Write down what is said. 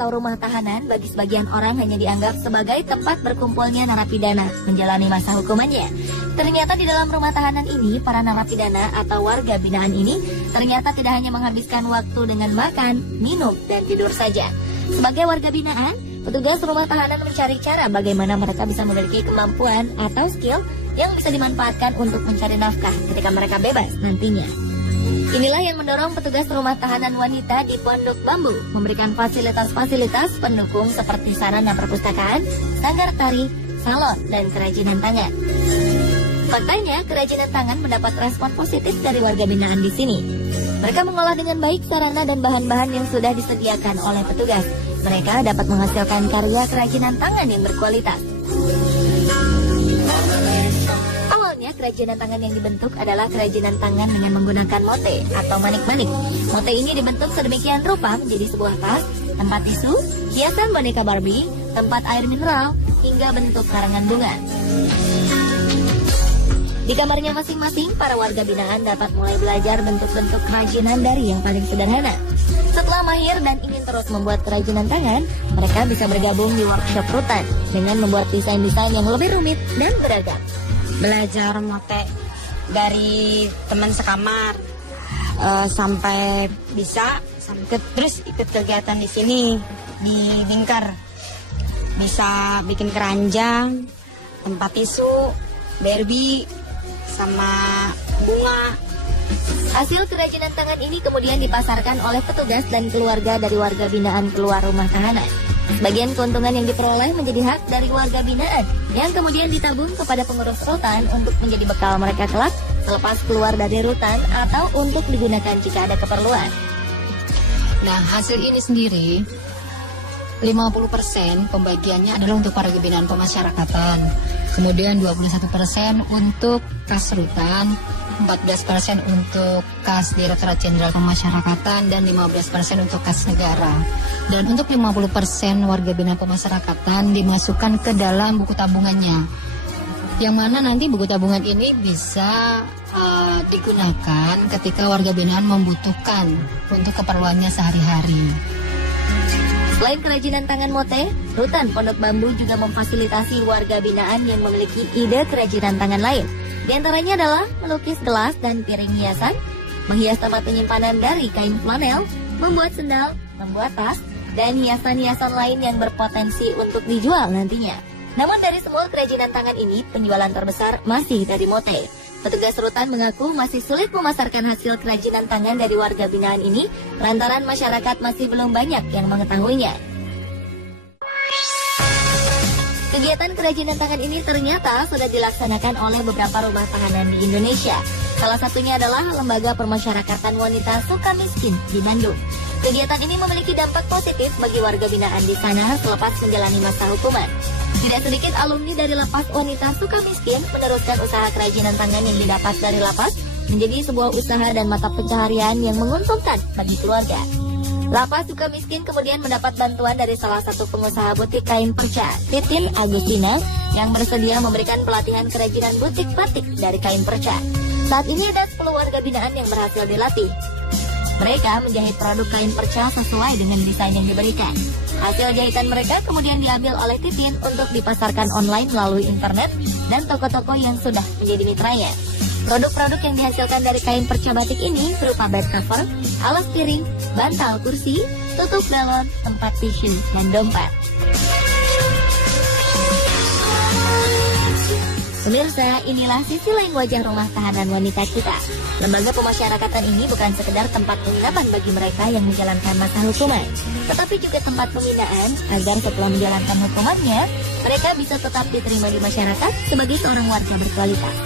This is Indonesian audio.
atau rumah tahanan bagi sebagian orang hanya dianggap sebagai tempat berkumpulnya narapidana menjalani masa hukumannya. Ternyata di dalam rumah tahanan ini, para narapidana atau warga binaan ini ternyata tidak hanya menghabiskan waktu dengan makan, minum, dan tidur saja. Sebagai warga binaan, petugas rumah tahanan mencari cara bagaimana mereka bisa memiliki kemampuan atau skill yang bisa dimanfaatkan untuk mencari nafkah ketika mereka bebas nantinya. Inilah yang mendorong petugas rumah tahanan wanita di Pondok Bambu memberikan fasilitas-fasilitas pendukung seperti sarana perpustakaan, sanggar tari, salon, dan kerajinan tangan. Faktanya, kerajinan tangan mendapat respon positif dari warga binaan di sini. Mereka mengolah dengan baik sarana dan bahan-bahan yang sudah disediakan oleh petugas. Mereka dapat menghasilkan karya kerajinan tangan yang berkualitas. Awalnya, kerajinan tangan yang dibentuk adalah kerajinan tangan dengan menggunakan mote atau manik-manik. Mote ini dibentuk sedemikian rupa menjadi sebuah tas, tempat tisu, hiasan boneka Barbie, tempat air mineral, hingga bentuk karangan bunga. Di kamarnya masing-masing, para warga binaan dapat mulai belajar bentuk-bentuk kerajinan dari yang paling sederhana. Setelah mahir dan ingin terus membuat kerajinan tangan, mereka bisa bergabung di workshop Rutan dengan membuat desain-desain yang lebih rumit dan beragam. Belajar mote dari teman sekamar sampai bisa terus ikut kegiatan di sini di Bingker. Bisa bikin keranjang, tempat tisu, Barbie, sama bunga. Hasil kerajinan tangan ini kemudian dipasarkan oleh petugas dan keluarga dari warga binaan keluar rumah tahanan. Sebagian keuntungan yang diperoleh menjadi hak dari warga binaan yang kemudian ditabung kepada pengurus rutan untuk menjadi bekal mereka kelak selepas keluar dari rutan atau untuk digunakan jika ada keperluan. Nah, hasil ini sendiri 50% pembagiannya adalah untuk warga binaan pemasyarakatan. Kemudian 21% untuk kas rutan, 14% untuk kas Direktorat Jenderal Pemasyarakatan, dan 15% untuk kas negara. Dan untuk 50% warga binaan pemasyarakatan dimasukkan ke dalam buku tabungannya. Yang mana nanti buku tabungan ini bisa digunakan ketika warga binaan membutuhkan untuk keperluannya sehari-hari. Selain kerajinan tangan mote, Rutan Pondok Bambu juga memfasilitasi warga binaan yang memiliki ide kerajinan tangan lain. Di antaranya adalah melukis gelas dan piring hiasan, menghias tempat penyimpanan dari kain flanel, membuat sendal, membuat tas, dan hiasan-hiasan lain yang berpotensi untuk dijual nantinya. Namun dari semua kerajinan tangan ini, penjualan terbesar masih dari mote. Petugas rutan mengaku masih sulit memasarkan hasil kerajinan tangan dari warga binaan ini lantaran masyarakat masih belum banyak yang mengetahuinya. Kegiatan kerajinan tangan ini ternyata sudah dilaksanakan oleh beberapa rumah tahanan di Indonesia. Salah satunya adalah Lembaga Permasyarakatan Wanita Sukamiskin di Bandung. Kegiatan ini memiliki dampak positif bagi warga binaan di sana selepas menjalani masa hukuman. Tidak sedikit alumni dari Lapas Wanita Sukamiskin meneruskan usaha kerajinan tangan yang didapat dari lapas menjadi sebuah usaha dan mata pencaharian yang menguntungkan bagi keluarga. Lapas Sukamiskin kemudian mendapat bantuan dari salah satu pengusaha butik kain perca, Titin Agustina, yang bersedia memberikan pelatihan kerajinan butik batik dari kain perca. Saat ini ada 10 warga binaan yang berhasil dilatih. Mereka menjahit produk kain perca sesuai dengan desain yang diberikan. Hasil jahitan mereka kemudian diambil oleh Titin untuk dipasarkan online melalui internet dan toko-toko yang sudah menjadi mitranya. Produk-produk yang dihasilkan dari kain perca batik ini berupa bed cover, alas piring, bantal kursi, tutup galon, tempat tisu, dan dompet. Pemirsa, inilah sisi lain wajah rumah tahanan wanita kita. Lembaga pemasyarakatan ini bukan sekedar tempat penginapan bagi mereka yang menjalankan masa hukuman, tetapi juga tempat pembinaan agar setelah menjalankan hukumannya, mereka bisa tetap diterima di masyarakat sebagai seorang warga berkualitas.